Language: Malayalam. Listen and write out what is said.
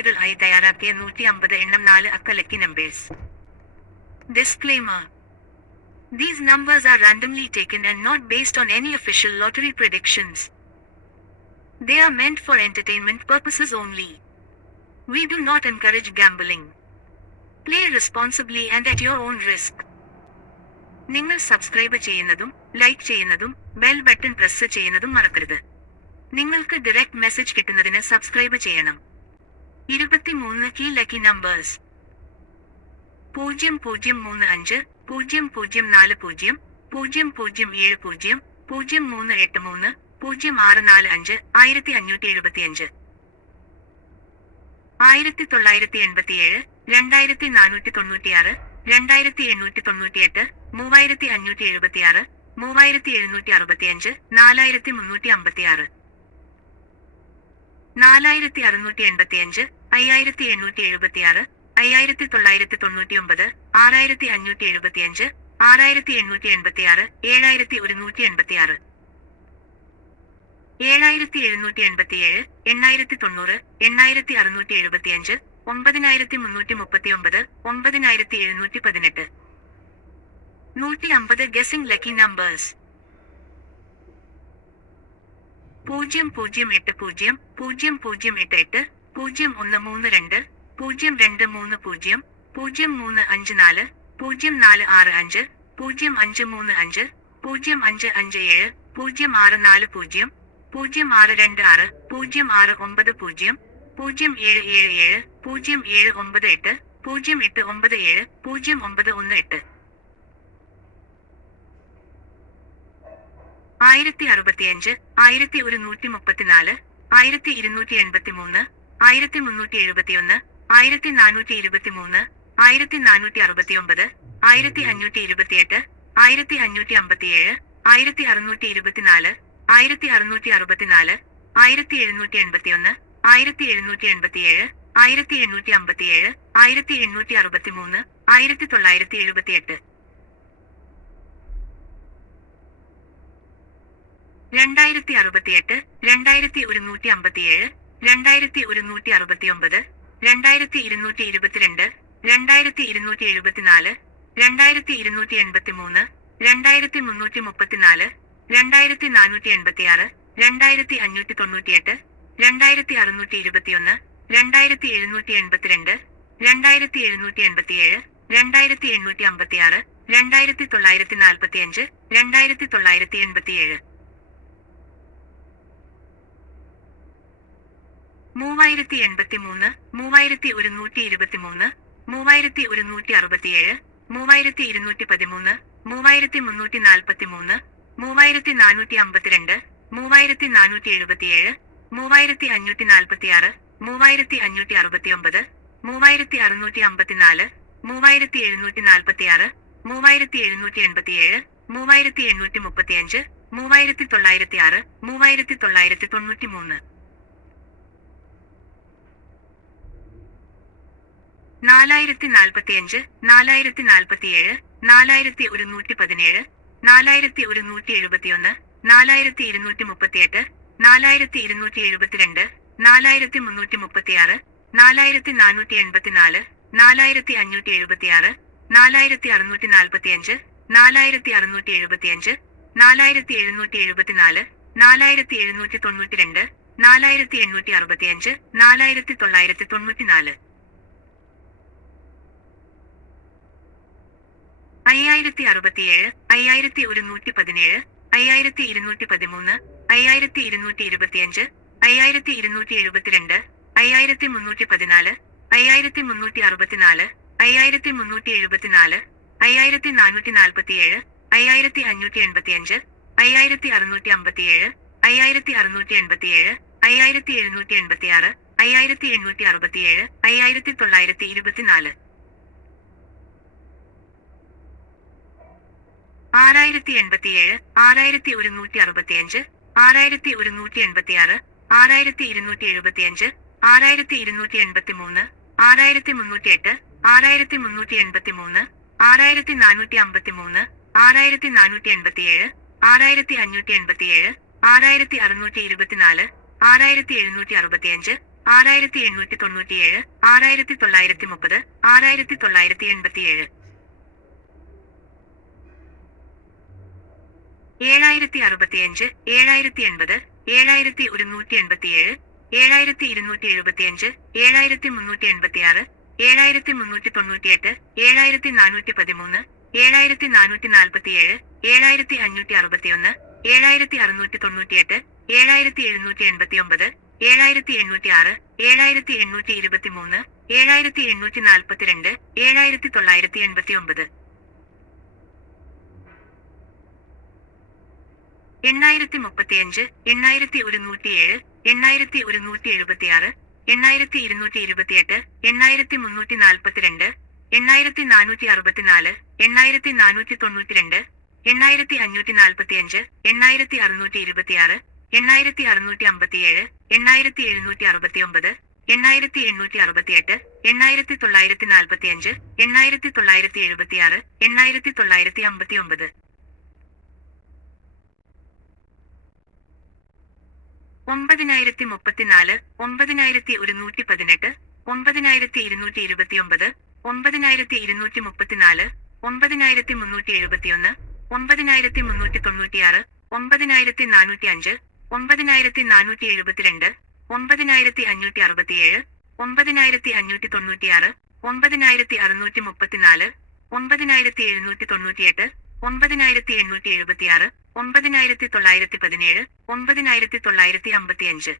നിങ്ങൾക്കായി തയ്യാറാക്കിയ നൂറ്റി അമ്പത് എണ്ണം നാല് അക്ക lucky numbers disclaimer These numbers are randomly taken and not based on any official lottery predictions. They are meant for entertainment purposes only. We do not encourage gambling. Play responsibly and at your own risk. നിങ്ങൾ സബ്സ്ക്രൈബ് ചെയ്യുന്നതും ലൈക്ക് ചെയ്യുന്നതും ബെൽ ബട്ടൺ പ്രസ് ചെയ്യുന്നതും മറക്കരുത് നിങ്ങൾക്ക് ഡയറക്റ്റ് മെസ്സേജ് കിട്ടുന്നതിന് സബ്സ്ക്രൈബ് ചെയ്യണം ഇരുപത്തിമൂന്ന് കീ ലക്കി നമ്പേഴ്സ്. പൂജ്യം പൂജ്യം മൂന്ന് അഞ്ച് പൂജ്യം പൂജ്യം നാല് പൂജ്യം പൂജ്യം പൂജ്യം ഏഴ് പൂജ്യം പൂജ്യം മൂന്ന് എട്ട് മൂന്ന് പൂജ്യം ആറ് നാല് അഞ്ച് ആയിരത്തി അഞ്ഞൂറ്റി എഴുപത്തി അഞ്ച് ആയിരത്തി തൊള്ളായിരത്തി എൺപത്തിയേഴ് രണ്ടായിരത്തി നാനൂറ്റി തൊണ്ണൂറ്റിയാറ് രണ്ടായിരത്തി എണ്ണൂറ്റി തൊണ്ണൂറ്റിയെട്ട് മൂവായിരത്തി അഞ്ഞൂറ്റി എഴുപത്തിയാറ് മൂവായിരത്തി എഴുന്നൂറ്റി അറുപത്തിയഞ്ച് നാലായിരത്തി മുന്നൂറ്റി അമ്പത്തിയാറ് നാലായിരത്തി അറുന്നൂറ്റി എൺപത്തിയഞ്ച് അയ്യായിരത്തി എണ്ണൂറ്റി എഴുപത്തിയാറ് അയ്യായിരത്തി തൊള്ളായിരത്തി തൊണ്ണൂറ്റി ഒമ്പത് ആറായിരത്തി അഞ്ഞൂറ്റി എഴുപത്തിയഞ്ച് ആറായിരത്തി എണ്ണൂറ്റി എൺപത്തിയാറ് ഏഴായിരത്തി ഒരുന്നൂറ്റി എൺപത്തിയാറ് ഏഴായിരത്തി എഴുന്നൂറ്റി എൺപത്തിയേഴ് എണ്ണായിരത്തി തൊണ്ണൂറ് എണ്ണായിരത്തി അറുന്നൂറ്റി എഴുപത്തിയഞ്ച് ഒമ്പതിനായിരത്തി മുന്നൂറ്റി മുപ്പത്തി ഒമ്പത് ഒമ്പതിനായിരത്തി എഴുന്നൂറ്റി പതിനെട്ട് നൂറ്റി അമ്പത് ഗസിംഗ് ലക്കി നമ്പേഴ്സ്. പൂജ്യം പൂജ്യം എട്ട് പൂജ്യം പൂജ്യം പൂജ്യം എട്ട് എട്ട് പൂജ്യം ഒന്ന് മൂന്ന് രണ്ട് പൂജ്യം രണ്ട് മൂന്ന് പൂജ്യം പൂജ്യം മൂന്ന് അഞ്ച് നാല് പൂജ്യം നാല് ആറ് അഞ്ച് പൂജ്യം അഞ്ച് മൂന്ന് അഞ്ച് പൂജ്യം അഞ്ച് അഞ്ച് ഏഴ് പൂജ്യം ആറ് നാല് പൂജ്യം പൂജ്യം ആറ് രണ്ട് ആറ് പൂജ്യം ആറ് ഒമ്പത് പൂജ്യം പൂജ്യം ഏഴ് ഏഴ് ഏഴ് പൂജ്യം ഏഴ് ഒമ്പത് എട്ട് പൂജ്യം എട്ട് ഒമ്പത് ഏഴ് പൂജ്യം ഒമ്പത് ഒന്ന് എട്ട്. ആയിരത്തി അറുപത്തിയഞ്ച് ആയിരത്തി ഒരുന്നൂറ്റി മുപ്പത്തിനാല് ആയിരത്തി ഇരുന്നൂറ്റി എൺപത്തി മൂന്ന് ആയിരത്തി മുന്നൂറ്റി എഴുപത്തിയൊന്ന് ആയിരത്തി നാനൂറ്റി ഇരുപത്തി മൂന്ന് ആയിരത്തി നാനൂറ്റി അറുപത്തി ഒമ്പത് ആയിരത്തി അഞ്ഞൂറ്റി ഇരുപത്തിയെട്ട് ആയിരത്തി അഞ്ഞൂറ്റി അമ്പത്തിയേഴ് ആയിരത്തി അറുന്നൂറ്റി ഇരുപത്തിനാല് ആയിരത്തി അറുന്നൂറ്റി അറുപത്തിനാല് ആയിരത്തി എഴുന്നൂറ്റി എൺപത്തിയൊന്ന് ആയിരത്തി എഴുന്നൂറ്റി എൺപത്തിയേഴ് ആയിരത്തി എണ്ണൂറ്റി അമ്പത്തിയേഴ് ആയിരത്തി എണ്ണൂറ്റി അറുപത്തി മൂന്ന് ആയിരത്തി തൊള്ളായിരത്തി എഴുപത്തിയെട്ട് രണ്ടായിരത്തി അറുപത്തിയെട്ട് രണ്ടായിരത്തി ഒരുന്നൂറ്റി അമ്പത്തിയേഴ് രണ്ടായിരത്തി ഒരുന്നൂറ്റി അറുപത്തിയൊമ്പത് രണ്ടായിരത്തി ഇരുന്നൂറ്റി ഇരുപത്തിരണ്ട് രണ്ടായിരത്തി ഇരുന്നൂറ്റി എഴുപത്തിനാല് രണ്ടായിരത്തി ഇരുന്നൂറ്റി എൺപത്തി മൂന്ന് രണ്ടായിരത്തി മുന്നൂറ്റി മുപ്പത്തിനാല് രണ്ടായിരത്തി നാനൂറ്റി എൺപത്തിയാറ് രണ്ടായിരത്തി അഞ്ഞൂറ്റി തൊണ്ണൂറ്റിയെട്ട് രണ്ടായിരത്തി അറുന്നൂറ്റി ഇരുപത്തിയൊന്ന് രണ്ടായിരത്തി എഴുന്നൂറ്റി എൺപത്തിരണ്ട് രണ്ടായിരത്തി എഴുന്നൂറ്റി എൺപത്തിയേഴ് രണ്ടായിരത്തി എണ്ണൂറ്റി അമ്പത്തിയാറ് രണ്ടായിരത്തി തൊള്ളായിരത്തി നാൽപ്പത്തിയഞ്ച് രണ്ടായിരത്തി തൊള്ളായിരത്തി എൺപത്തിയേഴ് മൂവായിരത്തി എൺപത്തി മൂന്ന് മൂവായിരത്തി ഒരുന്നൂറ്റി ഇരുപത്തി മൂന്ന് മൂവായിരത്തി ഒരുന്നൂറ്റി അറുപത്തിയേഴ് മൂവായിരത്തി ഇരുന്നൂറ്റി പതിമൂന്ന് മൂവായിരത്തി മുന്നൂറ്റി നാൽപ്പത്തി മൂന്ന് മൂവായിരത്തി നാനൂറ്റി അമ്പത്തിരണ്ട് മൂവായിരത്തി നാനൂറ്റി എഴുപത്തിയേഴ് മൂവായിരത്തി അഞ്ഞൂറ്റി നാൽപ്പത്തിയാറ് മൂവായിരത്തി അഞ്ഞൂറ്റി അറുപത്തിയൊമ്പത് മൂവായിരത്തി അറുന്നൂറ്റി അമ്പത്തിനാല് മൂവായിരത്തി എഴുന്നൂറ്റി നാൽപ്പത്തിയാറ് മൂവായിരത്തി എഴുന്നൂറ്റി എൺപത്തിയേഴ് മൂവായിരത്തി എണ്ണൂറ്റി മുപ്പത്തിയഞ്ച് മൂവായിരത്തി തൊള്ളായിരത്തി ആറ് മൂവായിരത്തി തൊള്ളായിരത്തി തൊണ്ണൂറ്റി മൂന്ന് നാലായിരത്തി നാൽപ്പത്തിയഞ്ച് നാലായിരത്തി നാൽപ്പത്തിയേഴ് നാലായിരത്തി ഒരുന്നൂറ്റി പതിനേഴ് നാലായിരത്തി ഒരുന്നൂറ്റി എഴുപത്തിയൊന്ന് നാലായിരത്തി ഇരുന്നൂറ്റി മുപ്പത്തിയെട്ട് നാലായിരത്തി ഇരുന്നൂറ്റി എഴുപത്തിരണ്ട് നാലായിരത്തി മുന്നൂറ്റി മുപ്പത്തിയാറ് നാലായിരത്തി നാനൂറ്റി എൺപത്തിനാല് നാലായിരത്തി അഞ്ഞൂറ്റി എഴുപത്തിയാറ് നാലായിരത്തി അറുന്നൂറ്റി നാൽപ്പത്തിയഞ്ച് നാലായിരത്തി അറുന്നൂറ്റി എഴുപത്തിയഞ്ച് നാലായിരത്തി എഴുന്നൂറ്റി എഴുപത്തിനാല് നാലായിരത്തി എഴുന്നൂറ്റി തൊണ്ണൂറ്റിരണ്ട് നാലായിരത്തി എണ്ണൂറ്റി അറുപത്തിയഞ്ച് നാലായിരത്തി തൊള്ളായിരത്തി തൊണ്ണൂറ്റിനാല് അയ്യായിരത്തി അറുപത്തിയേഴ് അയ്യായിരത്തി ഒരുന്നൂറ്റി പതിനേഴ് അയ്യായിരത്തി ഇരുന്നൂറ്റി പതിമൂന്ന് അയ്യായിരത്തി ഇരുന്നൂറ്റി ഇരുപത്തിയഞ്ച് അയ്യായിരത്തി ഇരുന്നൂറ്റി എഴുപത്തിരണ്ട് അയ്യായിരത്തി മുന്നൂറ്റി പതിനാല് അയ്യായിരത്തി മുന്നൂറ്റി അറുപത്തിനാല് അയ്യായിരത്തി മുന്നൂറ്റി എഴുപത്തിനാല് അയ്യായിരത്തി നാനൂറ്റി നാൽപ്പത്തിയേഴ് അയ്യായിരത്തി അഞ്ഞൂറ്റി എൺപത്തിയഞ്ച് അയ്യായിരത്തി അറുന്നൂറ്റി അമ്പത്തിയേഴ് അയ്യായിരത്തി അറുന്നൂറ്റി എൺപത്തിയേഴ് അയ്യായിരത്തി എഴുന്നൂറ്റി എൺപത്തിയാറ് അയ്യായിരത്തി എണ്ണൂറ്റി അറുപത്തിയേഴ് അയ്യായിരത്തി തൊള്ളായിരത്തി ഇരുപത്തിനാല് ആറായിരത്തി എൺപത്തിയേഴ് ആറായിരത്തി ഒരുന്നൂറ്റി അറുപത്തിയഞ്ച് ആറായിരത്തി ഒരുന്നൂറ്റി എൺപത്തിയാറ് ആറായിരത്തി ഇരുന്നൂറ്റി എഴുപത്തിയഞ്ച് ആറായിരത്തി ഇരുന്നൂറ്റി എൺപത്തി മൂന്ന് ആറായിരത്തി മുന്നൂറ്റി എട്ട് ആറായിരത്തി മുന്നൂറ്റി എൺപത്തി മൂന്ന് ആറായിരത്തി നാനൂറ്റി അമ്പത്തി മൂന്ന് ആറായിരത്തി നാനൂറ്റി എൺപത്തിയേഴ് ആറായിരത്തി അഞ്ഞൂറ്റി എൺപത്തിയേഴ് ആറായിരത്തി അറുന്നൂറ്റി ഇരുപത്തിനാല് ആറായിരത്തി എഴുന്നൂറ്റി അറുപത്തിയഞ്ച് ആറായിരത്തി എണ്ണൂറ്റി തൊണ്ണൂറ്റിയേഴ് ആറായിരത്തി തൊള്ളായിരത്തി മുപ്പത് ആറായിരത്തി തൊള്ളായിരത്തി എൺപത്തിയേഴ് ഏഴായിരത്തി അറുപത്തിയഞ്ച് ഏഴായിരത്തി എൺപത് ഏഴായിരത്തി ഒരുന്നൂറ്റി എൺപത്തിയേഴ് ഏഴായിരത്തി ഇരുന്നൂറ്റി എഴുപത്തിയഞ്ച് ഏഴായിരത്തി മുന്നൂറ്റി എൺപത്തിയാറ് ഏഴായിരത്തി മുന്നൂറ്റി തൊണ്ണൂറ്റിയെട്ട് ഏഴായിരത്തി നാനൂറ്റി പതിമൂന്ന് ഏഴായിരത്തി നാനൂറ്റി നാൽപ്പത്തിയേഴ് ഏഴായിരത്തി അഞ്ഞൂറ്റി അറുപത്തിയൊന്ന് ഏഴായിരത്തി അറുന്നൂറ്റി തൊണ്ണൂറ്റിയെട്ട് ഏഴായിരത്തി എഴുന്നൂറ്റി എൺപത്തിയൊമ്പത് ഏഴായിരത്തി എണ്ണൂറ്റി ആറ് ഏഴായിരത്തി എണ്ണൂറ്റി ഇരുപത്തിമൂന്ന് ഏഴായിരത്തി എണ്ണൂറ്റി നാൽപ്പത്തിരണ്ട് ഏഴായിരത്തി തൊള്ളായിരത്തി എൺപത്തി എണ്ണായിരത്തി മുപ്പത്തിയഞ്ച് എണ്ണായിരത്തി ഒരുന്നൂറ്റിയേഴ് എണ്ണായിരത്തി ഒരുന്നൂറ്റി എഴുപത്തിയാറ് എണ്ണായിരത്തി ഇരുന്നൂറ്റി ഇരുപത്തിയെട്ട് എണ്ണായിരത്തി മുന്നൂറ്റി നാൽപ്പത്തിരണ്ട് എണ്ണായിരത്തി നാനൂറ്റി അറുപത്തിനാല് എണ്ണായിരത്തി നാനൂറ്റി തൊണ്ണൂറ്റിരണ്ട് എണ്ണായിരത്തി അഞ്ഞൂറ്റി നാൽപ്പത്തിയഞ്ച് എണ്ണായിരത്തി അറുന്നൂറ്റി ഇരുപത്തിയാറ് എണ്ണായിരത്തി അറുന്നൂറ്റി അമ്പത്തിയേഴ് എണ്ണായിരത്തി എഴുന്നൂറ്റി അറുപത്തിയൊമ്പത് എണ്ണായിരത്തി എണ്ണൂറ്റി അറുപത്തിയെട്ട് എണ്ണായിരത്തി തൊള്ളായിരത്തി നാൽപ്പത്തിയഞ്ച് എണ്ണായിരത്തി തൊള്ളായിരത്തി എഴുപത്തിയാറ് എണ്ണായിരത്തി തൊള്ളായിരത്തി അമ്പത്തിയൊമ്പത് ഒമ്പതിനായിരത്തി മുപ്പത്തിനാല് ഒമ്പതിനായിരത്തി ഒരുന്നൂറ്റി പതിനെട്ട് ഒമ്പതിനായിരത്തി ഇരുന്നൂറ്റി ഇരുപത്തിയൊമ്പത് ഒമ്പതിനായിരത്തി ഇരുന്നൂറ്റി മുപ്പത്തിനാല് ഒമ്പതിനായിരത്തി മുന്നൂറ്റി എഴുപത്തിയൊന്ന് ഒമ്പതിനായിരത്തി മുന്നൂറ്റി തൊണ്ണൂറ്റിയാറ് ഒമ്പതിനായിരത്തി നാനൂറ്റി അഞ്ച് ഒമ്പതിനായിരത്തി നാനൂറ്റി എഴുപത്തിരണ്ട് ഒമ്പതിനായിരത്തി അഞ്ഞൂറ്റി അറുപത്തിയേഴ് ഒമ്പതിനായിരത്തി അഞ്ഞൂറ്റി തൊണ്ണൂറ്റിയാറ് ഒമ്പതിനായിരത്തി അറുന്നൂറ്റി മുപ്പത്തിനാല് ഒമ്പതിനായിരത്തി എഴുന്നൂറ്റി തൊണ്ണൂറ്റിയെട്ട് ഒമ്പതിനായിരത്തി എണ്ണൂറ്റി എഴുപത്തിയാറ് ഒമ്പതിനായിരത്തി തൊള്ളായിരത്തി പതിനേഴ് ഒമ്പതിനായിരത്തി തൊള്ളായിരത്തി അമ്പത്തിയഞ്ച്